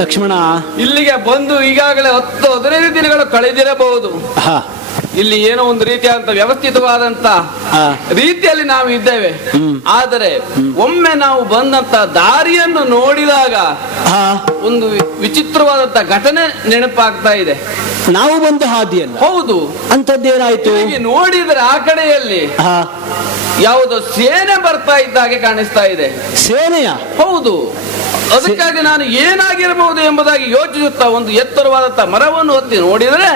ಲಕ್ಷ್ಮಣ, ಇಲ್ಲಿಗೆ ಬಂದು ಈಗಾಗಲೇ 10-15 ದಿನಗಳು ಕಳೆದಿರಬಹುದು. ಇಲ್ಲಿ ಏನೋ ಒಂದು ರೀತಿಯಾದಂತ ವ್ಯವಸ್ಥಿತವಾದಂತ ರೀತಿಯಲ್ಲಿ ನಾವು ಇದ್ದೇವೆ. ಆದರೆ ಒಮ್ಮೆ ನಾವು ಬಂದಂತ ದಾರಿಯನ್ನು ನೋಡಿದಾಗ ಒಂದು ವಿಚಿತ್ರವಾದಂತ ಘಟನೆ ನೆನಪಾಗ್ತಾ ಇದೆ. ನಾವು ಬಂದ ಹಾದಿಯಲ್ಲಿ ಹೌದು, ಅಂತದ್ದೇನಾಯ್ತು? ನೋಡಿದ್ರೆ ಆ ಕಡೆಯಲ್ಲಿ ಯಾವುದೋ ಸೇನೆ ಬರ್ತಾ ಇದ್ದ ಹಾಗೆ ಕಾಣಿಸ್ತಾ ಇದೆ. ಸೇನೆಯ? ಹೌದು. ಅದಕ್ಕಾಗಿ ನಾನು ಏನಾಗಿರಬಹುದು ಎಂಬುದಾಗಿ ಯೋಚಿಸುತ್ತಾ ಒಂದು ಎತ್ತರವಾದಂತ ಮರವನ್ನು ಹೊತ್ತಿ ನೋಡಿದ್ರೆ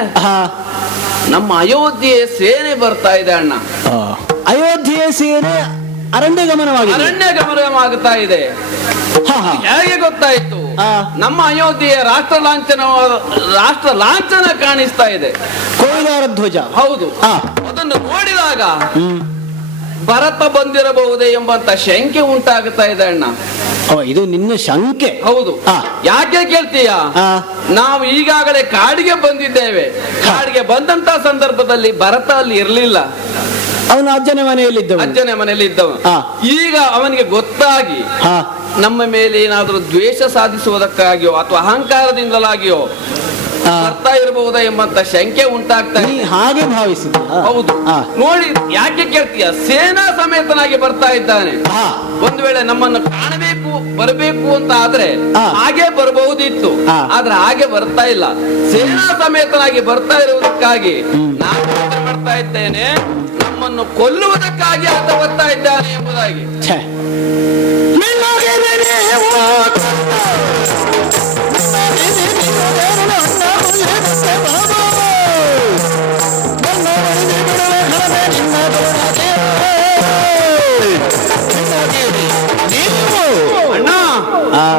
ನಮ್ಮ ಅಯೋಧ್ಯೆಯ ಸೇನೆ ಬರ್ತಾ ಇದೆ ಅಣ್ಣ. ಅಯೋಧ್ಯೆಯ ಸೇನೆ ಅರಣ್ಯ ಗಮನವಾಗುತ್ತಾ ಇದೆ. ಹೇಗೆ ಗೊತ್ತಾಯ್ತು? ನಮ್ಮ ಅಯೋಧ್ಯೆಯ ರಾಷ್ಟ್ರ ಲಾಂಛನ ಕಾಣಿಸ್ತಾ ಇದೆ, ಕೋಯಿಲಾರ ಧ್ವಜ. ಹೌದು. ಅದನ್ನು ನೋಡಿದಾಗ ಭರತ ಬಂದಿರಬಹುದೇ ಎಂಬಂತ ಶಂಕೆ ಉಂಟಾಗುತ್ತಾ ಇದೆ ಅಣ್ಣ. ಇದು ನಿನ್ನ ಶಂಕೆ? ಹೌದು. ಯಾಕೆ ಕೇಳ್ತೀಯ? ನಾವು ಈಗಾಗಲೇ ಕಾಡಿಗೆ ಬಂದಿದ್ದೇವೆ. ಕಾಡಿಗೆ ಬಂದಂತ ಸಂದರ್ಭದಲ್ಲಿ ಭರತ ಅಲ್ಲಿ ಇರಲಿಲ್ಲ, ಅವನ ಅಜ್ಜನ ಮನೆಯಲ್ಲಿ ಇದ್ದವ. ಈಗ ಅವನಿಗೆ ಗೊತ್ತಾಗಿ ನಮ್ಮ ಮೇಲೆ ಏನಾದರೂ ದ್ವೇಷ ಸಾಧಿಸುವುದಕ್ಕಾಗಿಯೋ ಅಥವಾ ಅಹಂಕಾರದಿಂದಲಾಗಿಯೋ ಬರ್ತಾ ಇರಬಹುದಾ ಎಂಬಂತ ಶಂಕೆ ಉಂಟಾಗ್ತಾ ಇದೆ. ಹಾಗೆ ಭಾವಿಸಿದ? ಹೌದು. ನೋಡಿ, ಯಾಕೆ ಕೇಳ್ತೀಯ? ಸೇನಾ ಸಮೇತನಾಗಿ ಬರ್ತಾ ಇದ್ದಾನೆ. ಒಂದು ವೇಳೆ ನಮ್ಮನ್ನು ಕಾಣಬೇಕು ಬರಬೇಕು ಅಂತ ಆದ್ರೆ ಹಾಗೆ ಬರಬಹುದಿತ್ತು, ಆದ್ರೆ ಹಾಗೆ ಬರ್ತಾ ಇಲ್ಲ. ಸೇನಾ ಸಮೇತನಾಗಿ ಬರ್ತಾ ಇರುವುದಕ್ಕಾಗಿ ನಾನು ಮಾಡ್ತಾ ಇದ್ದೇನೆ, ನಮ್ಮನ್ನು ಕೊಲ್ಲುವುದಕ್ಕಾಗಿ ಆತ ಬರ್ತಾ ಇದ್ದಾನೆ ಎಂಬುದಾಗಿ.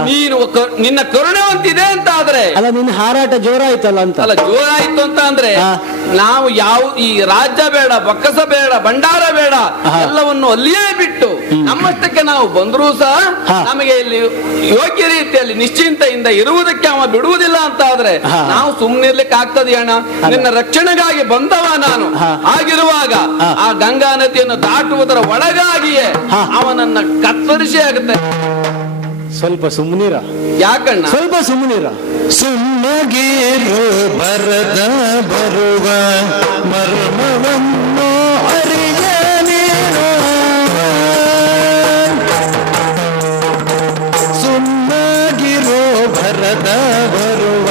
ನೀನು ನಿನ್ನ ಕರುಣೆ ಅಂತಿದೆ ಅಂತ ಆದ್ರೆ ಅಲ್ಲ, ನಿನ್ನ ಹಾರಾಟ ಜೋರಾಯ್ತಲ್ಲ ಅಂತ. ಅಲ್ಲ, ಜೋರಾಯ್ತು ಅಂತ ಅಂದ್ರೆ ನಾವು ಈ ರಾಜ್ಯ ಬೇಡ, ಬಕ್ಕಸ ಬೇಡ, ಭಂಡಾರ ಬೇಡ, ಎಲ್ಲವನ್ನು ಅಲ್ಲಿಯೇ ಬಿಟ್ಟು ನಮ್ಮಷ್ಟಕ್ಕೆ ನಾವು ಬಂದರೂ ಸಹ ನಮಗೆ ಇಲ್ಲಿ ಯೋಗ್ಯ ರೀತಿಯಲ್ಲಿ ನಿಶ್ಚಿಂತೆಯಿಂದ ಇರುವುದಕ್ಕೆ ಅವ ಬಿಡುವುದಿಲ್ಲ ಅಂತ ಆದ್ರೆ ನಾವು ಸುಮ್ಮನಿರ್ಲಿಕ್ಕೆ ಆಗ್ತದೆ ಅಣ್ಣ. ನಿನ್ನ ರಕ್ಷಣೆಗಾಗಿ ಬಂದವ ನಾನು. ಆಗಿರುವಾಗ ಆ ಗಂಗಾ ನದಿಯನ್ನು ದಾಟುವುದರ ಒಳಗಾಗಿಯೇ ಅವನನ್ನ ಕತ್ತರಿಸಿ ಆಗುತ್ತೆ. ಸ್ವಲ್ಪ ಸುಮ್ಮನಿರ. ಯಾಕಣ್ಣ? ಸ್ವಲ್ಪ ಸುಮ್ಮನಿರ. ಸುಮ್ಮಗಿರು ಬರದ ಬರುವ ಮರ್ಮವನ್ನು ಅರಿಯ ನೀನು. ಸುಮ್ಮಗಿರು ಬರದ ಬರುವ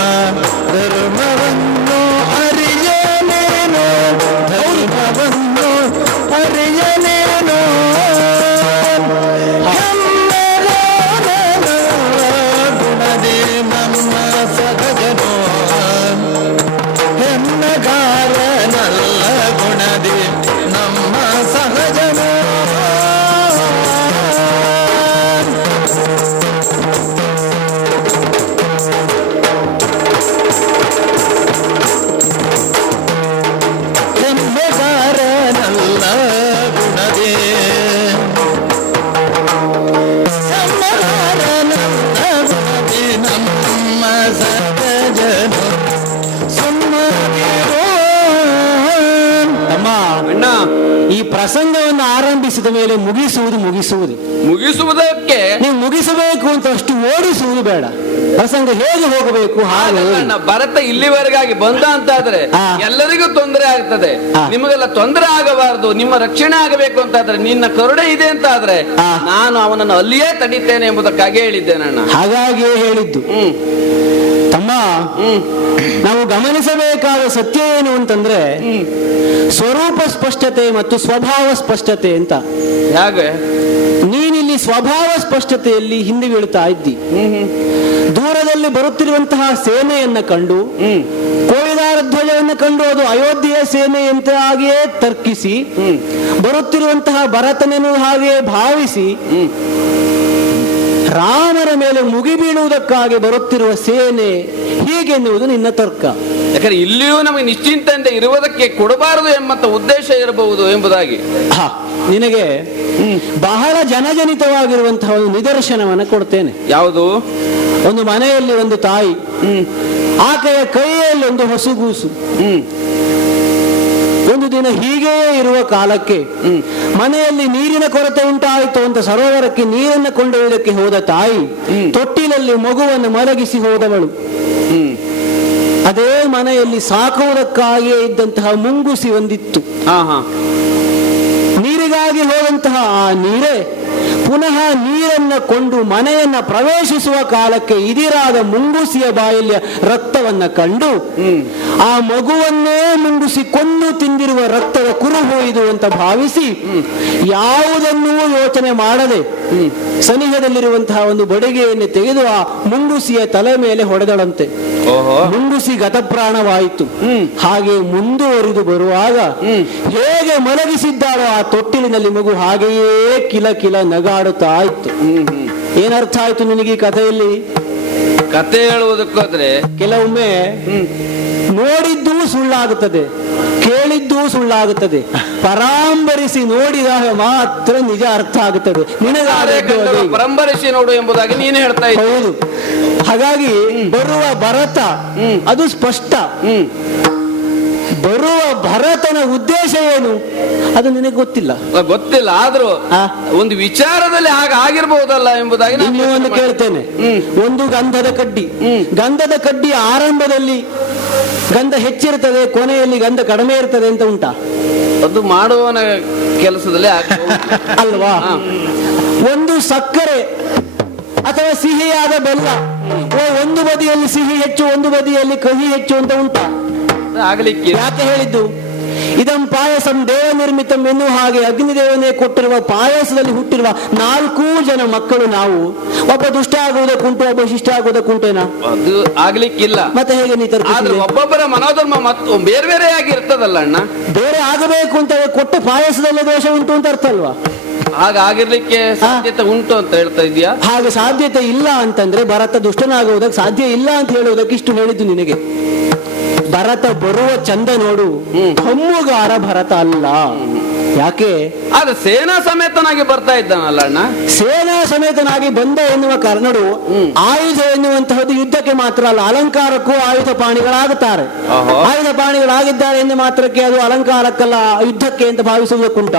ಧರ್ಮವನ್ನು ಅರಿಯ ನೀನು. ಧರ್ಮವನ್ನು ಅರಿಯ ನೀನು. ಈ ಪ್ರಸಂಗವನ್ನು ಆರಂಭಿಸಿದ ಮೇಲೆ ಮುಗಿಸುವುದಕ್ಕೆ ನೀವು ಮುಗಿಸಬೇಕು ಅಂತ ಅಷ್ಟು ಓಡಿಸುವುದು ಬೇಡ. ಪ್ರಸಂಗ ಹೇಗೆ ಹೋಗಬೇಕು ಹಾಗೆ. ಭರತ ಇಲ್ಲಿವರೆಗಾಗಿ ಬಂದ ಅಂತಾದ್ರೆ ಎಲ್ಲರಿಗೂ ತೊಂದರೆ ಆಗ್ತದೆ. ನಿಮಗೆಲ್ಲ ತೊಂದರೆ ಆಗಬಾರದು, ನಿಮ್ಮ ರಕ್ಷಣೆ ಆಗಬೇಕು ಅಂತಾದ್ರೆ, ನಿನ್ನ ಕರುಣೆ ಇದೆ ಅಂತ ಆದ್ರೆ ನಾನು ಅವನನ್ನು ಅಲ್ಲಿಯೇ ತಡಿತೇನೆ ಎಂಬುದಕ್ಕಾಗಿ ಹೇಳಿದ್ದೇನೆ ಅಣ್ಣ. ಹಾಗಾಗಿಯೇ ಹೇಳಿದ್ದು. ತಮ್ಮ, ನಾವು ಗಮನಿಸಬೇಕಾದ ಸತ್ಯ ಏನು ಅಂತಂದ್ರೆ ಸ್ವರೂಪ ಸ್ಪಷ್ಟತೆ ಮತ್ತು ಸ್ವಭಾವ ಸ್ಪಷ್ಟತೆ ಅಂತ. ಹೇಗೆ? ನೀನಿಲ್ಲಿ ಸ್ವಭಾವ ಸ್ಪಷ್ಟತೆಯಲ್ಲಿ ಹಿಂದೆ ಬೀಳ್ತಾ ಇದ್ದಿ. ದೂರದಲ್ಲಿ ಬರುತ್ತಿರುವಂತಹ ಸೇನೆಯನ್ನ ಕಂಡು, ಕೋಯಿಲಾರ ಧ್ವಜವನ್ನು ಕಂಡು ಅದು ಅಯೋಧ್ಯೆಯ ಸೇನೆ ಅಂತ ಹಾಗೆಯೇ ತರ್ಕಿಸಿ, ಬರುತ್ತಿರುವಂತಹ ಭರತನನ್ನು ಹಾಗೆಯೇ ಭಾವಿಸಿ, ರಾಮರ ಮೇಲೆ ಮುಗಿಬೀಳುವುದಕ್ಕಾಗಿ ಬರುತ್ತಿರುವ ಸೇನೆ ಹೀಗೆನ್ನುವುದು ನಿನ್ನ ತರ್ಕ. ಯಾಕಂದ್ರೆ ಇಲ್ಲಿಯೂ ನಮಗೆ ನಿಶ್ಚಿಂತೆಯಿಂದ ಇರುವುದಕ್ಕೆ ಕೊಡಬಾರದು ಎಂಬಂತ ಉದ್ದೇಶ ಇರಬಹುದು ಎಂಬುದಾಗಿ. ನಿನಗೆ ಬಹಳ ಜನಜನಿತವಾಗಿರುವಂತಹ ಒಂದು ನಿದರ್ಶನವನ್ನು ಕೊಡ್ತೇನೆ. ಯಾವುದು? ಒಂದು ಮನೆಯಲ್ಲಿ ಒಂದು ತಾಯಿ, ಆಕೆಯ ಕೈಯಲ್ಲಿ ಒಂದು ಹೊಸಗೂಸು. ಒಂದು ದಿನ ಹೀಗೆಯೇ ಇರುವ ಕಾಲಕ್ಕೆ ಮನೆಯಲ್ಲಿ ನೀರಿನ ಕೊರತೆ ಉಂಟಾಯಿತು ಅಂತ ಸರೋವರಕ್ಕೆ ನೀರನ್ನು ಕೊಂಡೊಯ್ಯುವುದಕ್ಕೆ ಹೋದ ತಾಯಿ ತೊಟ್ಟಿಲಲ್ಲಿ ಮಗುವನ್ನು ಮಲಗಿಸಿ ಹೋದವಳು. ಹ್ಮ್ ಅದೇ ಮನೆಯಲ್ಲಿ ಸಾಕುವುದಕ್ಕಾಗಿಯೇ ಇದ್ದಂತಹ ಮುಂಗುಸಿ ಒಂದಿತ್ತು. ಹಾ ಹಾ ನೀರಿಗಾಗಿ ಹೋದಂತಹ ಆ ನೀರೇ ಪುನಃ ನೀರನ್ನ ಕೊಂಡು ಮನೆಯನ್ನ ಪ್ರವೇಶಿಸುವ ಕಾಲಕ್ಕೆ ಇದಿರಾದ ಮುಂಗುಸಿಯ ಬಾಯಲ್ಲಿ ರಕ್ತವನ್ನ ಕಂಡು ಆ ಮಗುವನ್ನೇ ಮುಂಗುಸಿ ಕೊಂಡು ತಿಂದಿರುವ ರಕ್ತದ ಕುರುಹು ಇದು ಅಂತ ಭಾವಿಸಿ ಯಾವುದನ್ನೂ ಯೋಚನೆ ಮಾಡದೆ ಸನಿಹದಲ್ಲಿರುವಂತಹ ಒಂದು ಬಡಿಗೆಯನ್ನು ತೆಗೆದು ಆ ಮುಂಗುಸಿಯ ತಲೆ ಮೇಲೆ ಹೊಡೆದಳಂತೆ. ಓಹೋ ಮುಂಗುಸಿ ಗತಪ್ರಾಣವಾಯಿತು. ಹಾಗೆ ಮುಂದುವರಿದು ಬರುವಾಗ ಹೇಗೆ ಮಲಗಿಸಿದ್ದಾರೋ ಆ ತೊಟ್ಟಿಲಿನಲ್ಲಿ ಮಗು ಹಾಗೆಯೇ ಕಿಲ ಕಿಲ ನಗಾಡುತ್ತಾ ಇತ್ತು. ಏನರ್ಥ ಆಯ್ತು ನಿನಗೆ ಈ ಕಥೆಯಲ್ಲಿ? ಕತೆ ಹೇಳುವುದಕ್ಕೋದ್ರೆ ಕೆಲವೊಮ್ಮೆ ನೋಡಿದ್ದೂ ಸುಳ್ಳಾಗುತ್ತದೆ, ಕೇಳಿದ್ದೂ ಸುಳ್ಳಾಗುತ್ತದೆ, ಪರಾಂಬರಿಸಿ ನೋಡಿದಾಗ ಮಾತ್ರ ನಿಜ ಅರ್ಥ ಆಗುತ್ತದೆ. ನಿನಗಾದ ಪರಂಬರಿಸಿ ನೋಡು ಎಂಬುದಾಗಿ ನೀನು ಹೇಳ್ತಾ ಇದ್ದ. ಹೌದು. ಹಾಗಾಗಿ ಬರುವ ಭರತ ಅದು ಸ್ಪಷ್ಟ. ಬರುವ ಭರತನ ಉದ್ದೇಶ ಏನು ಅದು ನಿನಗೆ ಗೊತ್ತಿಲ್ಲ. ಗೊತ್ತಿಲ್ಲ, ಆದ್ರೂ ಒಂದು ವಿಚಾರದಲ್ಲಿ ಹಾಗೆ ಆಗಿರ್ಬಹುದಲ್ಲ ಎಂಬುದಾಗಿ ಇನ್ನೂ ಒಂದು ಕೇಳ್ತೇನೆ. ಒಂದು ಗಂಧದ ಕಡ್ಡಿ. ಗಂಧದ ಕಡ್ಡಿ ಆರಂಭದಲ್ಲಿ ಗಂಧ ಹೆಚ್ಚಿರ್ತದೆ, ಕೊನೆಯಲ್ಲಿ ಗಂಧ ಕಡಿಮೆ ಇರ್ತದೆ ಅಂತ ಉಂಟಾ? ಅದು ಮಾಡುವವನ ಕೆಲಸದಲ್ಲಿ ಅಲ್ವಾ? ಒಂದು ಸಕ್ಕರೆ ಅಥವಾ ಸಿಹಿಯಾದ ಬೆಲ್ಲ, ಒಂದು ಬದಿಯಲ್ಲಿ ಸಿಹಿ ಹೆಚ್ಚು ಒಂದು ಬದಿಯಲ್ಲಿ ಕಹಿ ಹೆಚ್ಚು ಅಂತ ಉಂಟಾ? ಆಗಲಿಕ್ಕೆ ಯಾಕೆ ಹೇಳಿದ್ದು? ಇದಂ ಪಾಯಸಂ ದೇವ ನಿರ್ಮಿತಂ ಎನ್ನುವ ಹಾಗೆ ಅಗ್ನಿದೇವನೇ ಕೊಟ್ಟಿರುವ ಪಾಯಸದಲ್ಲಿ ಹುಟ್ಟಿರುವ 4 ಜನ ಮಕ್ಕಳು ನಾವು. ಒಬ್ಬ ದುಷ್ಟ ಆಗುವುದಕ್ಕುಂಟು, ಒಬ್ಬ ಶಿಷ್ಟ ಆಗುವುದಕ್ಕುಂಟೇನಾ? ಅದು ಆಗ್ಲಿಕ್ಕಿಲ್ಲ. ಮತ್ತೆ ಹೇಗೆ ನೀ ಆದ್ರೆ ಒಬ್ಬೊಬ್ಬರ ಮನೋಧರ್ಮ ಮತ್ತು ಬೇರೆ ಬೇರೆ ಆಗಿ ಇರ್ತದಲ್ಲ ಅಣ್ಣ. ಬೇರೆ ಆಗಬೇಕು ಅಂತ ಕೊಟ್ಟ ಪಾಯಸದಲ್ಲೇ ದೋಷ ಉಂಟು ಅಂತ ಅರ್ಥ ಅಲ್ವಾ? ಆಗಿರ್ಲಿಕ್ಕೆ ಸಾಧ್ಯತೆ ಉಂಟು ಅಂತ ಹೇಳ್ತಾ ಇದೀಯಾ? ಹಾಗೆ ಸಾಧ್ಯತೆ ಇಲ್ಲ ಅಂತಂದ್ರೆ ಭರತ ದುಷ್ಟನಾಗುವುದಕ್ಕೆ ಸಾಧ್ಯ ಇಲ್ಲ ಅಂತ ಹೇಳುವುದಕ್ಕೆ ಇಷ್ಟು ಹೇಳಿದ್ದು ನಿನಗೆ. ಭರತ ಬರುವ ಚಂದ ನೋಡು, ಹಮ್ಮುಗಾರ ಭರತ ಅಲ್ಲ. ಯಾಕೆ? ಆದ್ರೆ ಸೇನಾ ಸಮೇತನಾಗಿ ಬರ್ತಾ ಇದ್ದಾನಲ್ಲ ಅಣ್ಣ. ಸೇನಾ ಸಮೇತನಾಗಿ ಬಂದ ಎನ್ನುವ ಕಾರಣಡು ಆಯುಧ ಎನ್ನುವಂತಹದ್ದು ಯುದ್ಧಕ್ಕೆ ಮಾತ್ರ ಅಲ್ಲ, ಅಲಂಕಾರಕ್ಕೂ ಆಯುಧ ಪಾಣಿಗಳಾಗುತ್ತಾರೆ. ಆಯುಧ ಪಾಣಿಗಳಾಗಿದ್ದಾರೆ ಎಂದು ಮಾತ್ರಕ್ಕೆ ಅದು ಅಲಂಕಾರಕ್ಕಲ್ಲ ಯುದ್ಧಕ್ಕೆ ಅಂತ ಭಾವಿಸುವುದಕ್ಕುಂಟ?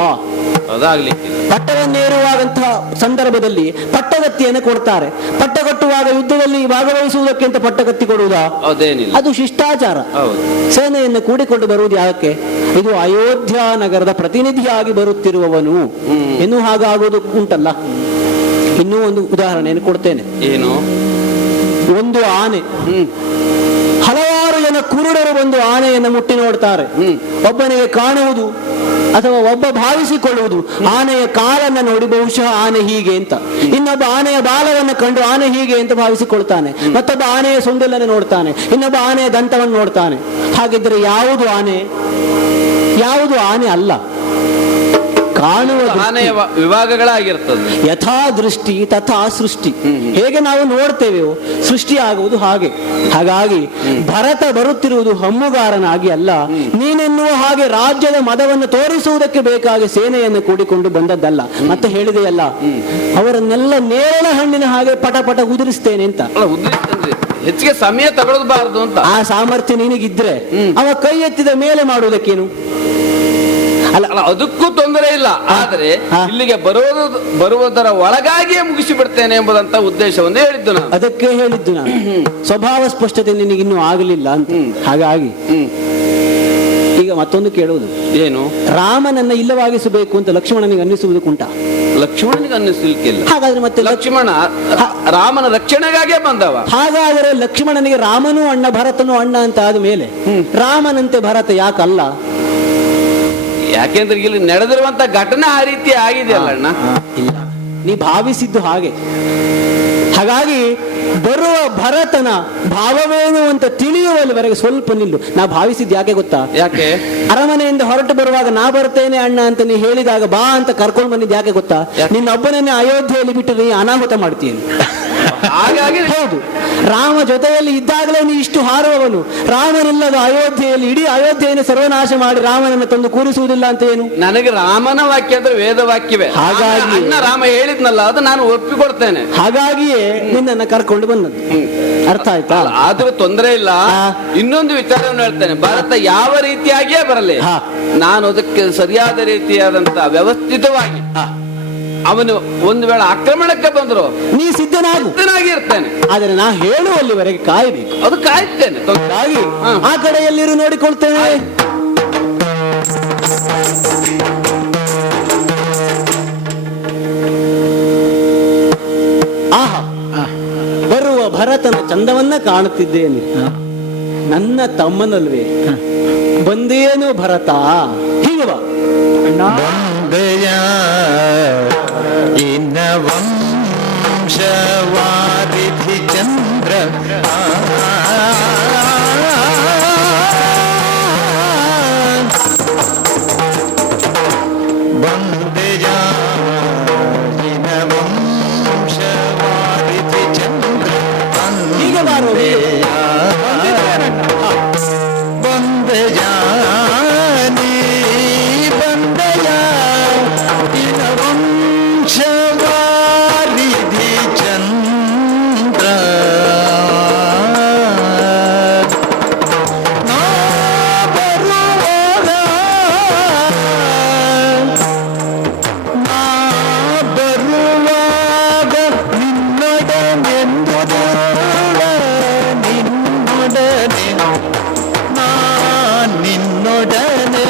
ಅದಾಗ್ಲಿಕ್ಕೆ ಪಟ್ಟವನ್ನೇರುವಾದಂತಹ ಸಂದರ್ಭದಲ್ಲಿ ಪಟ್ಟಗತ್ತಿಯನ್ನು ಕೊಡ್ತಾರೆ. ಪಟ್ಟ ಕಟ್ಟುವಾಗ ಯುದ್ಧದಲ್ಲಿ ಭಾಗವಹಿಸುವುದಕ್ಕೆ ಅಂತ ಪಟ್ಟಗತ್ತಿ ಕೊಡುವುದಾ? ಅದೇನಿಲ್ಲ, ಅದು ಶಿಷ್ಟಾಚಾರ. ಸೇನೆಯನ್ನು ಕೂಡಿಕೊಂಡು ಬರುವುದು ಯಾಕೆ? ಇದು ಅಯೋಧ್ಯ ನಗರದ ಪ್ರತಿನಿಧಿಯಾಗಿ ಬರುತ್ತಿರುವವನು ಎನ್ನುವ ಹಾಗಾಗುವುದು ಉಂಟಲ್ಲ. ಇನ್ನೂ ಒಂದು ಉದಾಹರಣೆಯನ್ನು ಕೊಡ್ತೇನೆ. ಏನು? ಒಂದು ಆನೆ, ಹಲವಾರು ಜನ ಕುರುಡರು ಬಂದು ಆನೆಯನ್ನು ಮುಟ್ಟಿ ನೋಡ್ತಾರೆ. ಒಬ್ಬನಿಗೆ ಕಾಣುವುದು ಅಥವಾ ಒಬ್ಬ ಭಾವಿಸಿಕೊಳ್ಳುವುದು ಆನೆಯ ಕಾಲನ್ನು ನೋಡಿ ಬಹುಶಃ ಆನೆ ಹೀಗೆ ಅಂತ, ಇನ್ನೊಬ್ಬ ಆನೆಯ ಬಾಲವನ್ನು ಕಂಡು ಆನೆ ಹೀಗೆ ಅಂತ ಭಾವಿಸಿಕೊಳ್ತಾನೆ, ಮತ್ತೊಬ್ಬ ಆನೆಯ ಸೊಂಡಿಲನ್ನು ನೋಡ್ತಾನೆ, ಇನ್ನೊಬ್ಬ ಆನೆಯ ದಂತವನ್ನು ನೋಡ್ತಾನೆ. ಹಾಗಿದ್ರೆ ಯಾವುದು ಆನೆ? ಯಾವುದು ಆನೆ ಅಲ್ಲ. ಕಾಣುವ ಆನೆಯ ವಿಭಾಗಗಳಾಗಿರ್ತದೆ. ಯಥಾ ದೃಷ್ಟಿ ತಥಾ ಸೃಷ್ಟಿ. ಹೇಗೆ ನಾವು ನೋಡ್ತೇವೆ ಸೃಷ್ಟಿ ಆಗುವುದು ಹಾಗೆ. ಹಾಗಾಗಿ ಭರತ ಬರುತ್ತಿರುವುದು ಹಮ್ಮುಗಾರನಾಗಿ ಅಲ್ಲ, ನೀನೆನ್ನುವ ಹಾಗೆ ರಾಜ್ಯದ ಮದವನ್ನು ತೋರಿಸುವುದಕ್ಕೆ ಬೇಕಾಗಿ ಸೇನೆಯನ್ನು ಕೂಡಿಕೊಂಡು ಬಂದದ್ದಲ್ಲ. ಮತ್ತೆ ಹೇಳಿದೆಯಲ್ಲ, ಅವರನ್ನೆಲ್ಲ ನೇರಳ ಹಣ್ಣಿನ ಹಾಗೆ ಪಟ ಪಟ ಉದುರಿಸ್ತೇನೆ ಅಂತ. ಹೆಚ್ಚಿಗೆ ಸಮಯ ತಗೊಳ್ಬಾರದು ಅಂತ. ಆ ಸಾಮರ್ಥ್ಯ ನಿನಗಿದ್ರೆ ಅವ ಕೈ ಎತ್ತಿದ ಮೇಲೆ ಮಾಡುವುದಕ್ಕೇನು? ಅಲ್ಲ, ಅದಕ್ಕೂ ತೊಂದರೆ ಇಲ್ಲ. ಆದ್ರೆ ಇಲ್ಲಿಗೆ ಬರುವುದರ ಒಳಗಾಗಿಯೇ ಮುಗಿಸಿ ಬಿಡ್ತೇನೆ ಎಂಬುದಂತ ಉದ್ದೇಶವನ್ನೇ ಹೇಳಿದ್ದು ನಾನು. ಅದಕ್ಕೆ ಹೇಳಿದ್ದು ನಾನು, ಸ್ವಭಾವ ಸ್ಪಷ್ಟತೆ ನಿನಗಿನ್ನೂ ಆಗಲಿಲ್ಲ ಅಂತ. ಹಾಗಾಗಿ ಈಗ ಮತ್ತೊಂದು ಕೇಳುವುದು ಏನು? ರಾಮನನ್ನ ಇಲ್ಲವಾಗಿಸಬೇಕು ಅಂತ ಲಕ್ಷ್ಮಣನಿಗೆ ಅನ್ನಿಸುವುದಕ್ಕುಂಟ? ಲಕ್ಷ್ಮಣನಿಗೆ ಅನ್ನಿಸಲಿಕ್ಕಿಲ್ಲ. ಹಾಗಾದ್ರೆ ಮತ್ತೆ ಲಕ್ಷ್ಮಣ ರಾಮನ ರಕ್ಷಣೆಗಾಗಿಯೇ ಬಂದವ. ಹಾಗಾದರೆ ಲಕ್ಷ್ಮಣನಿಗೆ ರಾಮನೂ ಅಣ್ಣ ಭರತನೂ ಅಣ್ಣ ಅಂತ ಆದ ಮೇಲೆ ರಾಮನಂತೆ ಭರತ ಯಾಕಲ್ಲ? ಯಾಕೆಂದ್ರೆ ಇಲ್ಲಿ ನಡೆದಿರುವಂತ ಘಟನೆ ಆ ರೀತಿ ಆಗಿದೆಯಲ್ಲ ಅಣ್ಣ. ಇಲ್ಲ, ನೀ ಭಾವಿಸಿದ್ದು ಹಾಗೆ. ಹಾಗಾಗಿ ಬರುವ ಭರತನ ಭಾವವೇನು ಅಂತ ತಿಳಿಯುವಲ್ಲಿವರೆಗೆ ಸ್ವಲ್ಪ ನಿಲ್ಲು. ನಾ ಭಾವಿಸಿದ್ದು ಯಾಕೆ ಗೊತ್ತಾ? ಯಾಕೆ? ಅರಮನೆಯಿಂದ ಹೊರಟು ಬರುವಾಗ ನಾ ಬರ್ತೇನೆ ಅಣ್ಣ ಅಂತ ನೀ ಹೇಳಿದಾಗ ಬಾ ಅಂತ ಕರ್ಕೊಂಡು ಬಂದಿದ್ದು ಯಾಕೆ ಗೊತ್ತಾ? ನಿನ್ನೊಬ್ಬನನ್ನೇ ಅಯೋಧ್ಯೆಯಲ್ಲಿ ಬಿಟ್ಟು ನೀ ಅನಾಹುತ ಮಾಡ್ತೀನಿ. ಹಾಗಾಗಿ ಹೌದು, ರಾಮ ಜೊತೆಯಲ್ಲಿ ಇದ್ದಾಗಲೇ ನೀ ಇಷ್ಟು ಹಾರುವವನು. ರಾಮನಿಲ್ಲದ ಅಯೋಧ್ಯೆಯಲ್ಲಿ ಇಡೀ ಅಯೋಧ್ಯೆಯನ್ನು ಸರ್ವನಾಶ ಮಾಡಿ ರಾಮನನ್ನು ತಂದು ಕೂರಿಸುವುದಿಲ್ಲ ಅಂತ ಏನು? ನನಗೆ ರಾಮನ ವಾಕ್ಯ ಅಂದ್ರೆ ವೇದ ವಾಕ್ಯವೇ. ಹಾಗಾಗಿ ರಾಮ ಹೇಳಿದ್ನಲ್ಲ, ಅದು ನಾನು ಒಪ್ಪಿಕೊಡ್ತೇನೆ. ಹಾಗಾಗಿಯೇ ನಿನ್ನನ್ನ ಕರ್ಕೊಂಡು ಬಂದದ್ದು. ಅರ್ಥ ಆಯ್ತಾ? ಆದ್ರೂ ತೊಂದರೆ ಇಲ್ಲ. ಹಾ. ಇನ್ನೊಂದು ವಿಚಾರವನ್ನು ಹೇಳ್ತೇನೆ. ಭಾರತ ಯಾವ ರೀತಿಯಾಗಿಯೇ ಬರಲಿ, ಹಾ. ನಾನು ಅದಕ್ಕೆ ಸರಿಯಾದ ರೀತಿಯಾದಂತಹ ವ್ಯವಸ್ಥಿತವಾಗಿ ಅವನು ಒಂದು ವೇಳೆ ಆಕ್ರಮಣಕ್ಕೆ ಬಂದ್ರು ನೀ ಸಿದ್ಧನಾಗು, ಸಿದ್ಧನಾಗಿರ್ತೇನೆ. ಆದ್ರೆ ನಾ ಹೇಳುವಲ್ಲಿವರೆಗೆ ಕಾಯಬೇಕು. ಅದು ಕಾಯ್ತೇನೆ. ಹಾಗಾಗಿ ಹಾ. ಆ ಕಡೆ ಎಲ್ಲಿರು ನೋಡಿಕೊಳ್ತೇನೆ. ಆಹಾ, ಬರುವ ಭರತನ ಚಂದವನ್ನ ಕಾಣುತ್ತಿದ್ದೇನೆ. ನನ್ನ ತಮ್ಮನಲ್ವೇ ಬಂದೇನು ಭರತ? ಹೀಗೆ ಬಾ. ಬಂದೆಯ ಇನ್ನ ವಂಶವಾರಿಧಿ ಚಂದ್ರ ಬಂದೆಯ ಇನ್ನ ವಂಶವಾರಿಧಿ ಚಂದ್ರ ಹೀಗೆ ಬಾರೋ. ಬಂದೆಯ ನೀ ಬಂದೆಯ ಇನ್ನ ವಂಶವಾರಿಧಿ ಚಂದ್ರ ನಾ ಬರುವಾಗ ನಿನ್ನೊಡನೆಂದು ನಿನ್ನೊಡನೆ ನಾ ನಿನ್ನೊಡನೆ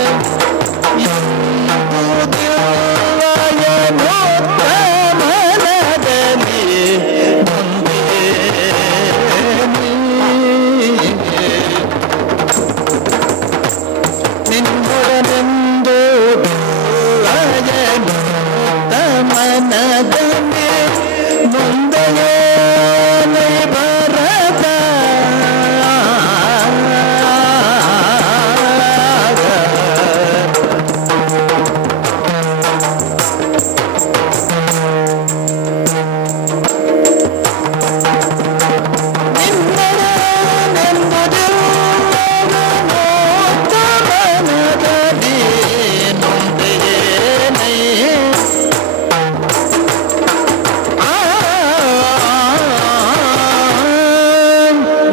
ಮನದಲ್ಲಿ ನಿನ್ನೊಡನೆಂದು ಮನದಲ್ಲಿ ಮುಂದೆಯೇ ಬರದ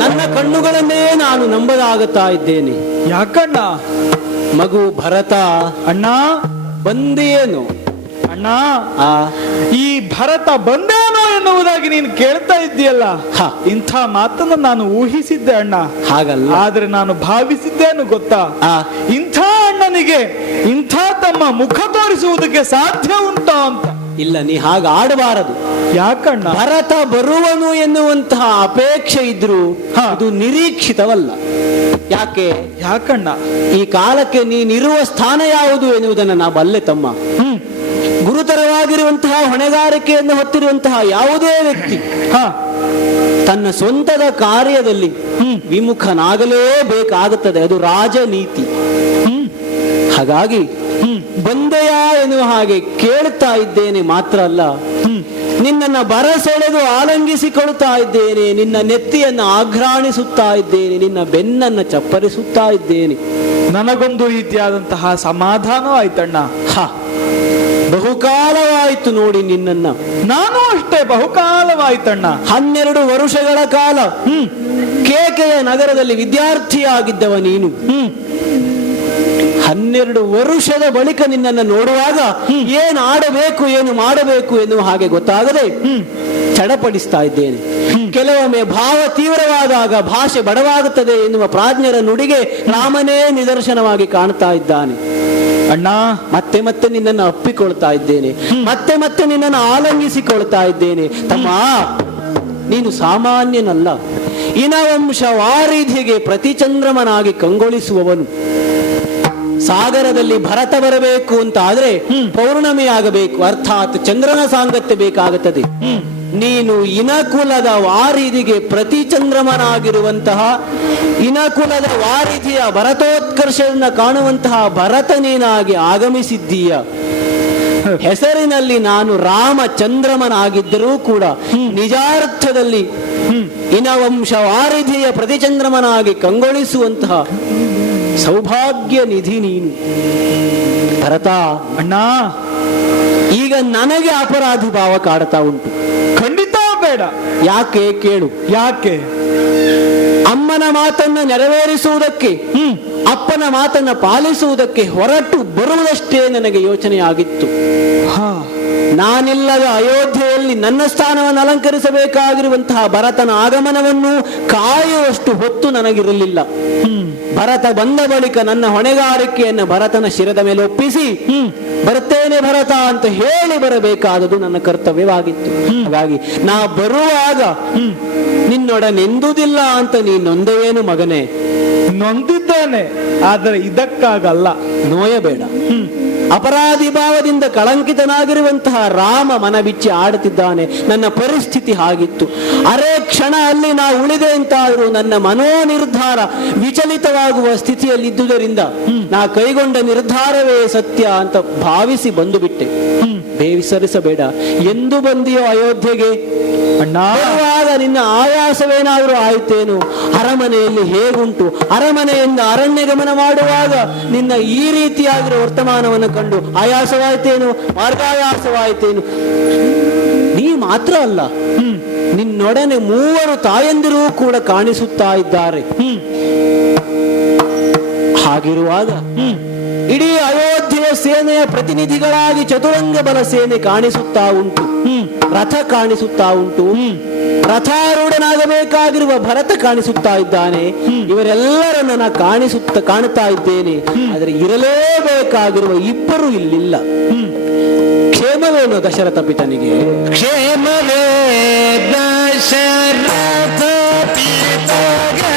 ನನ್ನ ಕಣ್ಣುಗಳನ್ನೇ ನಾನು ನಂಬಲಾಗುತ್ತಾ ಇದ್ದೇನೆ. ಯಾಕಣ್ಣ? ಮಗು ಭರತ ಅಣ್ಣ ಬಂದೇನು? ಅಣ್ಣ, ಆ ಈ ಭರತ ಬಂದೇನೋ ಎನ್ನುವುದಾಗಿ ನೀನು ಕೇಳ್ತಾ ಇದ್ದೀಯಲ್ಲ, ಹ. ಇಂಥ ಮಾತನ್ನು ನಾನು ಊಹಿಸಿದ್ದೆ ಅಣ್ಣ. ಹಾಗಲ್ಲ. ಆದ್ರೆ ನಾನು ಭಾವಿಸಿದ್ದೇನು ಗೊತ್ತಾ? ಆ. ಇಂಥ ಅಣ್ಣನಿಗೆ ಇಂಥ ತಮ್ಮ ಮುಖ ತೋರಿಸುವುದಕ್ಕೆ ಸಾಧ್ಯ ಉಂಟಾ ಅಂತ. ಇಲ್ಲ, ನೀ ಹಾಗ ಆಡಬಾರದು. ಯಾಕಣ್ಣ? ಭರತ ಬರುವನು ಎನ್ನುವಂತಹ ಅಪೇಕ್ಷೆ ಇದ್ರು ಹ. ಅದು ನಿರೀಕ್ಷಿತವಲ್ಲ. ಯಾಕೆ? ಯಾಕಣ್ಣ? ಈ ಕಾಲಕ್ಕೆ ನೀನಿರುವ ಸ್ಥಾನ ಯಾವುದು ಎನ್ನುವುದನ್ನು ನಾ ಬಲ್ಲೆ ತಮ್ಮ. ಗುರುತರವಾಗಿರುವಂತಹ ಹೊಣೆಗಾರಿಕೆಯನ್ನು ಹೊತ್ತಿರುವಂತಹ ಯಾವುದೇ ವ್ಯಕ್ತಿ ಹ ತನ್ನ ಸ್ವಂತದ ಕಾರ್ಯದಲ್ಲಿ ವಿಮುಖನಾಗಲೇಬೇಕಾಗುತ್ತದೆ. ಅದು ರಾಜನೀತಿ. ಹಾಗಾಗಿ ಬಂದೆಯ ಎನ್ನುವ ಹಾಗೆ ಕೇಳುತ್ತಾ ಇದ್ದೇನೆ ಮಾತ್ರ ಅಲ್ಲ, ನಿನ್ನನ್ನು ಬರಸೆಳೆದು ಆಲಂಗಿಸಿಕೊಳ್ತಾ ಇದ್ದೇನೆ, ನಿನ್ನ ನೆತ್ತಿಯನ್ನು ಆಘ್ರಾಣಿಸುತ್ತಾ ಇದ್ದೇನೆ, ನಿನ್ನ ಬೆನ್ನನ್ನು ಚಪ್ಪರಿಸುತ್ತಾ ಇದ್ದೇನೆ. ನನಗೊಂದು ರೀತಿಯಾದಂತಹ ಸಮಾಧಾನ ಆಯ್ತಣ್ಣ. ಹ, ಬಹುಕಾಲವಾಯಿತು ನೋಡಿ ನಿನ್ನನ್ನ. ನಾನು ಅಷ್ಟೇ ಬಹುಕಾಲವಾಯ್ತಣ್ಣ. 12 ವರುಷಗಳ ಕಾಲ ಕೇಕೆಯ ನಗರದಲ್ಲಿ ವಿದ್ಯಾರ್ಥಿಯಾಗಿದ್ದವ ನೀನು. 12 ವರುಷದ ಬಳಿಕ ನಿನ್ನನ್ನು ನೋಡುವಾಗ ಏನು ಆಡಬೇಕು ಏನು ಮಾಡಬೇಕು ಎನ್ನುವ ಹಾಗೆ ಗೊತ್ತಾಗದೆ ಚಡಪಡಿಸ್ತಾ ಇದ್ದೇನೆ. ಕೆಲವೊಮ್ಮೆ ಭಾವ ತೀವ್ರವಾದಾಗ ಭಾಷೆ ಬಡವಾಗುತ್ತದೆ ಎನ್ನುವ ಪ್ರಾಜ್ಞರ ನುಡಿಗೆ ರಾಮನೇ ನಿದರ್ಶನವಾಗಿ ಕಾಣ್ತಾ ಇದ್ದಾನೆ. ಅಣ್ಣ, ಮತ್ತೆ ಮತ್ತೆ ನಿನ್ನನ್ನು ಅಪ್ಪಿಕೊಳ್ತಾ ಇದ್ದೇನೆ, ಮತ್ತೆ ಮತ್ತೆ ನಿನ್ನನ್ನು ಆಲಂಗಿಸಿಕೊಳ್ತಾ ಇದ್ದೇನೆ. ತಮ್ಮ, ನೀನು ಸಾಮಾನ್ಯನಲ್ಲ. ಇನವಂಶ ವಾರಿಧಿಗೆ ಪ್ರತಿಚಂದ್ರಮನಾಗಿ ಕಂಗೊಳಿಸುವವನು. ಸಾಗರದಲ್ಲಿ ಭರತ ಬರಬೇಕು ಅಂತ ಆದ್ರೆ ಪೌರ್ಣಮಿ ಆಗಬೇಕು, ಅರ್ಥಾತ್ ಚಂದ್ರನ ಸಾಂಗತ್ಯ ಬೇಕಾಗುತ್ತದೆ. ನೀನು ಇನಕುಲದ ವಾರಿಧಿಗೆ ಪ್ರತಿಚಂದ್ರಮನಾಗಿರುವಂತಹ, ಇನಕುಲದ ವಾರಿಧಿಯ ಭರತೋತ್ಕರ್ಷವನ್ನು ಕಾಣುವಂತಹ ಭರತ ನೀನಾಗಿ ಆಗಮಿಸಿದ್ದೀಯ. ಹೆಸರಿನಲ್ಲಿ ನಾನು ರಾಮಚಂದ್ರಮನಾಗಿದ್ದರೂ ಕೂಡ ನಿಜಾರ್ಥದಲ್ಲಿ ಇನವಂಶ ವಾರಿಧಿಯ ಪ್ರತಿಚಂದ್ರಮನಾಗಿ ಕಂಗೊಳಿಸುವಂತಹ ಸೌಭಾಗ್ಯ ನಿಧಿ ನೀನು ಭರತ. ಅಣ್ಣ, ಈಗ ನನಗೆ ಅಪರಾಧಿ ಭಾವ ಕಾಡ್ತಾ ಉಂಟು. ಖಂಡಿತ ಬೇಡ. ಯಾಕೆ ಕೇಳು. ಯಾಕೆ? ಅಮ್ಮನ ಮಾತನ್ನ ನೆರವೇರಿಸುವುದಕ್ಕೆ, ಅಪ್ಪನ ಮಾತನ್ನ ಪಾಲಿಸುವುದಕ್ಕೆ ಹೊರಟು ಬರುವುದಷ್ಟೇ ನನಗೆ ಯೋಚನೆ ಆಗಿತ್ತು. ಹಾ, ನಾನಿಲ್ಲದ ಅಯೋಧ್ಯೆಯಲ್ಲಿ ನನ್ನ ಸ್ಥಾನವನ್ನು ಅಲಂಕರಿಸಬೇಕಾಗಿರುವಂತಹ ಭರತನ ಆಗಮನವನ್ನು ಕಾಯುವಷ್ಟು ಹೊತ್ತು ನನಗಿರಲಿಲ್ಲ. ಭರತ ಬಂದ ಬಳಿಕ ನನ್ನ ಹೊಣೆಗಾರಿಕೆಯನ್ನು ಭರತನ ಶಿರದ ಮೇಲೆ ಒಪ್ಪಿಸಿ ಬರ್ತೇನೆ ಭರತ ಅಂತ ಹೇಳಿ ಬರಬೇಕಾದದು ನನ್ನ ಕರ್ತವ್ಯವಾಗಿತ್ತು. ಹಾಗಾಗಿ ನಾ ಬರುವಾಗ ನಿನ್ನೊಡನೆಂದುದಿಲ್ಲ ಅಂತ ನೀನೊಂದೇನು ಮಗನೇ? ನೊಂದಿದ್ದೇನೆ, ಆದರೆ ಇದಕ್ಕಾಗಲ್ಲ. ನೋಯಬೇಡ. ಅಪರಾಧಿ ಭಾವದಿಂದ ಕಳಂಕಿತನಾಗಿರುವಂತಹ ರಾಮ ಮನ ಬಿಚ್ಚಿ ಆಡುತ್ತಿದ್ದಾನೆ. ನನ್ನ ಪರಿಸ್ಥಿತಿ ಹಾಗಿತ್ತು. ಅರೆ ಕ್ಷಣ ಅಲ್ಲಿ ನಾ ಉಳಿದೆ ಅಂತಾದರೂ ನನ್ನ ಮನೋನಿರ್ಧಾರ ವಿಚಲಿತವಾಗುವ ಸ್ಥಿತಿಯಲ್ಲಿದ್ದುದರಿಂದ ನಾ ಕೈಗೊಂಡ ನಿರ್ಧಾರವೇ ಸತ್ಯ ಅಂತ ಭಾವಿಸಿ ಬಂದು ಬಿಟ್ಟೆ. ಬೇವಿಸರಿಸಬೇಡ. ಎಂದು ಬಂದಿಯೋ ಅಯೋಧ್ಯೆಗೆ? ಬರುವಾಗ ನಿನ್ನ ಆಯಾಸವೇನಾದರೂ ಆಯ್ತೇನು? ಅರಮನೆಯಲ್ಲಿ ಹೇಗುಂಟು? ಅರಮನೆಯಿಂದ ಅರಣ್ಯ ಗಮನ ಮಾಡುವಾಗ ನಿನ್ನ ಈ ರೀತಿಯಾಗಿರೋ ವರ್ತಮಾನವನ್ನು ಕಂಡು ಆಯಾಸವಾಯ್ತೇನು? ಮಾರ್ಗಾಯಾಸವಾಯ್ತೇನು? ನೀ ಮಾತ್ರ ಅಲ್ಲ, ನಿನ್ನೊಡನೆ 3 ತಾಯಂದಿರೂ ಕೂಡ ಕಾಣಿಸುತ್ತಾ ಇದ್ದಾರೆ. ಹಾಗಿರುವಾಗ ಇಡೀ ಅಯೋಧ್ಯೆಯ ಸೇನೆಯ ಪ್ರತಿನಿಧಿಗಳಾಗಿ ಚತುರಂಗ ಬಲ ಸೇನೆ ಕಾಣಿಸುತ್ತಾ ಉಂಟು. ರಥ ಕಾಣಿಸುತ್ತಾ ಉಂಟು. ರಥಾರೂಢನಾಗಬೇಕಾಗಿರುವ ಭರತ ಕಾಣಿಸುತ್ತಾ ಇದ್ದಾನೆ. ಇವರೆಲ್ಲರನ್ನ ನಾ ಕಾಣುತ್ತಾ ಇದ್ದೇನೆ. ಆದರೆ ಇರಲೇಬೇಕಾಗಿರುವ ಇಬ್ಬರು ಇಲ್ಲಿಲ್ಲ. ಕ್ಷೇಮವೇನು ದಶರಥ ಪಿತನಿಗೆ? ಕ್ಷೇಮವೇ ದಶರಥ ಪಿತಗೆ.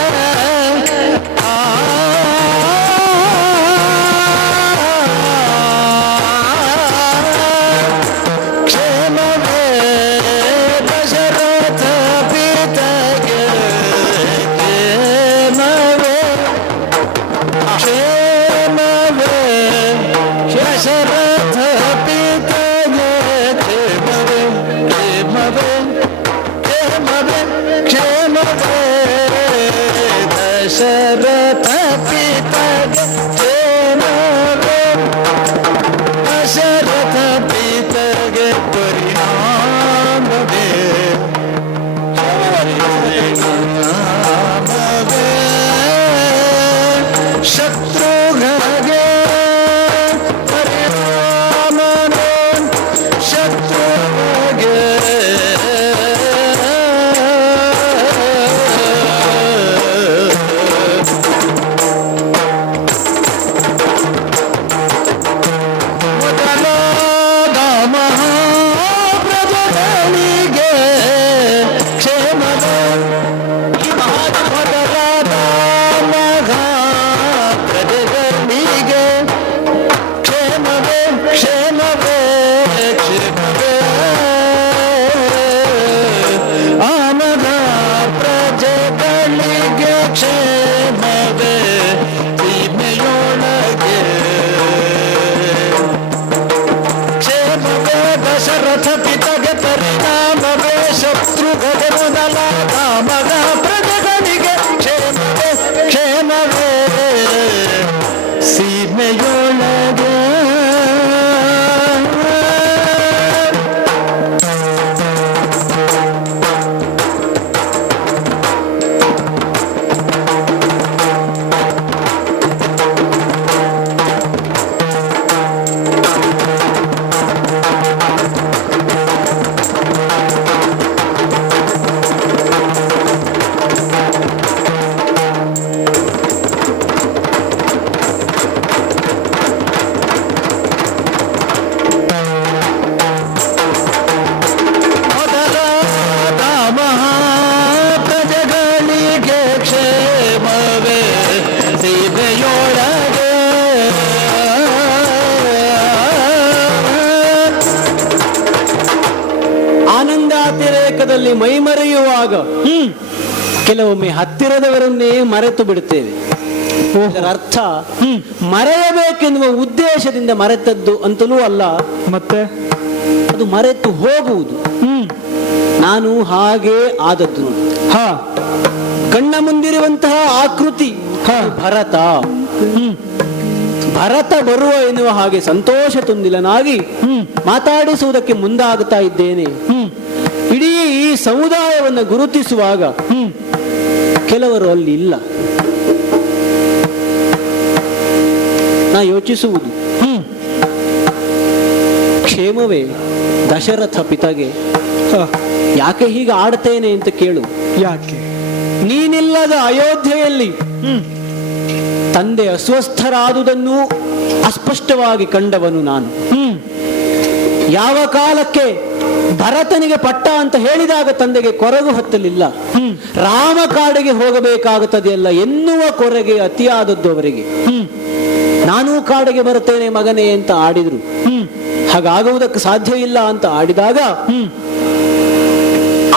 ಕ್ಷೇಮವೇ ದಶರಥ ಪಿತಗೆ. ಕ್ಷೇಮವೇ ಕ್ಷೇಮವೇ ದಶರಥ ಪಿತಗೆ. ಕ್ಷೇಮವೇ ಕ್ಷೇಮವೇ ಕ್ಷೇಮವೇ ದಶರಥ ಪಿತಗೆ. ಕ್ಷೇಮವೇ ದಶರಥ ಪಿತಗೆ. ಪರಿಣಾಮವೇ ಪರಿಣಾಮವೇ ಶತ್ರುಘ್ನಗೆ. ಪರಿಣಾಮವೇ ಶತ್ರುಘ್ನಗೆ. ಮೊದಲಾದ ಮಹಾಪ್ರಜೆಗಳಿಗೆ ಕ್ಷೇಮವೇ. ಮೊದಲಾದ ಮಹಾಪ್ರಜೆಗಳಿಗೆ ಕ್ಷೇಮವೇ ಕ್ಷೇಮವೇ ಕ್ಷೇಮವೇ. ಆನದ ಪ್ರಜೆಗಳಿಗೆ ಕ್ಷೇಮವೇ. ಸೀಮೆಯೊಳಗೆ ಕ್ಷೇಮವೇ ದಶರಥ ಪಿತಗೆ. ಪರಿಣಾಮವೇ ಶತ್ರುಘ್ನ ಮೊದಲಾದ ಮಗ ಪ್ರಜೆಗಳಿಗೆ ಕ್ಷೇಮವೇ ಕ್ಷೇಮವೇ. ಸೀಮೆಯೊಳಗೆ ಮೊದಲಾದ ಮಹಾಪ್ರಜೆಗಳಿಗೆ ಕ್ಷೇಮವೇ. ಸೀಮೆಯೊಳಗೆ ಆನಂದಾತಿರೇಕದಲ್ಲಿ ಮೈಮರೆಯುವಾಗ ಕೆಲವೊಮ್ಮೆ ಹತ್ತಿರದವರನ್ನೇ ಮರೆತು ಬಿಡುತ್ತೇವೆ. ಇದರ ಅರ್ಥ ಮರೆಯಬೇಕೆನ್ನುವ ಉದ್ದೇಶದಿಂದ ಮರೆತದ್ದು ಅಂತಲೂ ಅಲ್ಲ, ಮತ್ತೆ ಅದು ಮರೆತು ಹೋಗುವುದು. ನಾನು ಹಾಗೆ ಆದದ್ದು ನೋಡಿ. ಹಾ, ಕಣ್ಣ ಮುಂದಿರುವಂತಹ ಆಕೃತಿ ಭರತ. ಭರತ ಬರುವ ಎನ್ನುವ ಹಾಗೆ ಸಂತೋಷ ತುಂದಿಲನಾಗಿ ಮಾತಾಡಿಸುವುದಕ್ಕೆ ಮುಂದಾಗುತ್ತಾ ಇದ್ದೇನೆ. ಇಡೀ ಈ ಸಮುದಾಯವನ್ನು ಗುರುತಿಸುವಾಗ ಕೆಲವರು ಅಲ್ಲಿ ಇಲ್ಲ. ನಾ ಯೋಚಿಸುವುದು, ಕ್ಷೇಮವೇ ದಶರಥ ಪಿತಗೆ ಯಾಕೆ ಹೀಗೆ ಆಡ್ತೇನೆ ಅಂತ ಕೇಳು. ಯಾಕೆ? ನೀನಿಲ್ಲದ ಅಯೋಧ್ಯೆಯಲ್ಲಿ ತಂದೆ ಅಸ್ವಸ್ಥರಾದುದನ್ನು ಅಸ್ಪಷ್ಟವಾಗಿ ಕಂಡವನು ನಾನು. ಯಾವ ಕಾಲಕ್ಕೆ ಭರತನಿಗೆ ಪಟ್ಟ ಅಂತ ಹೇಳಿದಾಗ ತಂದೆಗೆ ಕೊರಗು ಹತ್ತಲಿಲ್ಲ. ರಾಮ ಕಾಡಿಗೆ ಹೋಗಬೇಕಾಗುತ್ತದೆಯಲ್ಲ ಎನ್ನುವ ಕೊರಗೆ ಅತಿಯಾದದ್ದು ಅವರಿಗೆ. ನಾನೂ ಕಾಡಿಗೆ ಬರುತ್ತೇನೆ ಮಗನೇ ಅಂತ ಆಡಿದ್ರು. ಹಾಗಾಗುವುದಕ್ಕೆ ಸಾಧ್ಯ ಇಲ್ಲ ಅಂತ ಆಡಿದಾಗ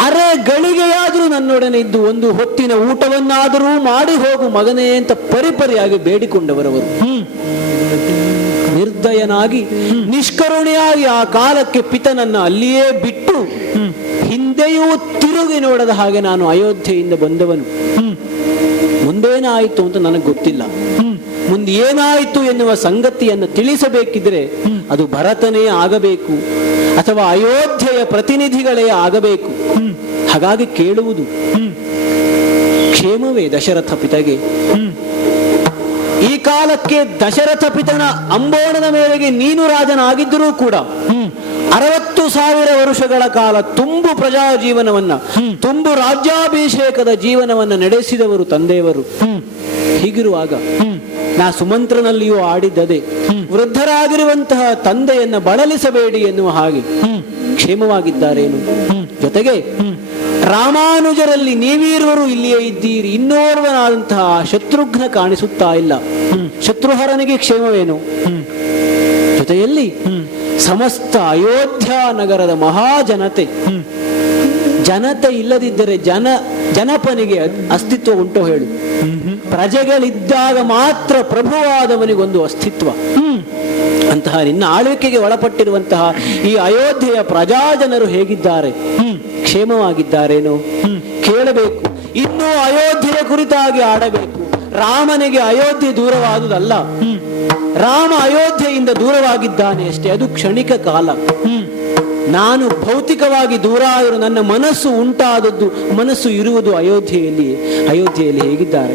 ಅರೆ ಗಳಿಗೆಯಾದರೂ ನನ್ನೊಡನೆ ಇದ್ದು ಒಂದು ಹೊತ್ತಿನ ಊಟವನ್ನಾದರೂ ಮಾಡಿ ಹೋಗು ಮಗನೇ ಅಂತ ಪರಿಪರಿಯಾಗಿ ಬೇಡಿಕೊಂಡವರವರು. ನಿರ್ದಯನಾಗಿ ನಿಷ್ಕರುಣೆಯಾಗಿ ಆ ಕಾಲಕ್ಕೆ ಪಿತನನ್ನ ಅಲ್ಲಿಯೇ ಬಿಟ್ಟು ಹಿಂದೆಯೂ ತಿರುಗಿ ನೋಡದ ಹಾಗೆ ನಾನು ಅಯೋಧ್ಯೆಯಿಂದ ಬಂದವನು. ಮುಂದೇನಾಯಿತು ಅಂತ ನನಗೆ ಗೊತ್ತಿಲ್ಲ. ಮುಂದೆ ಏನಾಯಿತು ಎನ್ನುವ ಸಂಗತಿಯನ್ನು ತಿಳಿಸಬೇಕಿದ್ರೆ ಅದು ಭರತನೇ ಆಗಬೇಕು ಅಥವಾ ಅಯೋಧ್ಯೆಯ ಪ್ರತಿನಿಧಿಗಳೇ ಆಗಬೇಕು. ಹಾಗಾಗಿ ಕೇಳುವುದು, ಕ್ಷೇಮವೇ ದಶರಥ ಪಿತಗೆ? ಈ ಕಾಲಕ್ಕೆ ದಶರಥ ಪಿತನ ಅಂಬೋಣದ ಮೇರೆಗೆ ನೀನು ರಾಜನಾಗಿದ್ದರೂ ಕೂಡ 60,000 ವರ್ಷಗಳ ಕಾಲ ತುಂಬು ಪ್ರಜಾ ಜೀವನವನ್ನ, ತುಂಬು ರಾಜ್ಯಾಭಿಷೇಕದ ಜೀವನವನ್ನ ನಡೆಸಿದವರು ತಂದೆಯವರು. ಹೀಗಿರುವಾಗ ನಾ ಸುಮಂತ್ರನಲ್ಲಿಯೂ ಆಡಿದ್ದದೆ, ವೃದ್ಧರಾಗಿರುವಂತಹ ತಂದೆಯನ್ನ ಬಳಲಿಸಬೇಡಿ ಎನ್ನುವ ಹಾಗೆ ಕ್ಷೇಮವಾಗಿದ್ದಾರೇನು? ಜೊತೆಗೆ ರಾಮಾನುಜರಲ್ಲಿ ನೀವೀರ್ವರು ಇಲ್ಲಿಯೇ ಇದ್ದೀರಿ, ಇನ್ನೋರ್ವನಾದಂತಹ ಶತ್ರುಘ್ನ ಕಾಣಿಸುತ್ತಾ ಇಲ್ಲ. ಶತ್ರುಹರನಿಗೆ ಕ್ಷೇಮವೇನು? ಜೊತೆಯಲ್ಲಿ ಸಮಸ್ತ ಅಯೋಧ್ಯ ನಗರದ ಮಹಾಜನತೆ, ಜನತೆ ಇಲ್ಲದಿದ್ದರೆ ಜನಪನಿಗೆ ಅಸ್ತಿತ್ವ ಉಂಟು ಹೇಳು? ಪ್ರಜೆಗಳಿದ್ದಾಗ ಮಾತ್ರ ಪ್ರಭುವಾದವನಿಗೊಂದು ಅಸ್ತಿತ್ವ. ಅಂತಹ ನಿನ್ನ ಆಳ್ವಿಕೆಗೆ ಒಳಪಟ್ಟಿರುವಂತಹ ಈ ಅಯೋಧ್ಯೆಯ ಪ್ರಜಾಜನರು ಹೇಗಿದ್ದಾರೆ? ಕ್ಷೇಮವಾಗಿದ್ದಾರೇನೋ ಕೇಳಬೇಕು. ಇನ್ನೂ ಅಯೋಧ್ಯೆಯ ಕುರಿತಾಗಿ ಆಡಬೇಕು. ರಾಮನಿಗೆ ಅಯೋಧ್ಯೆ ದೂರವಾದುದಲ್ಲ, ರಾಮ ಅಯೋಧ್ಯೆಯಿಂದ ದೂರವಾಗಿದ್ದಾನೆ ಅಷ್ಟೇ. ಅದು ಕ್ಷಣಿಕ ಕಾಲ. ನಾನು ಭೌತಿಕವಾಗಿ ದೂರ ಆದರೂ ನನ್ನ ಮನಸ್ಸು ಉಂಟಾದದ್ದು, ಮನಸ್ಸು ಇರುವುದು ಅಯೋಧ್ಯೆಯಲ್ಲಿ. ಅಯೋಧ್ಯೆಯಲ್ಲಿ ಹೇಗಿದ್ದಾರೆ?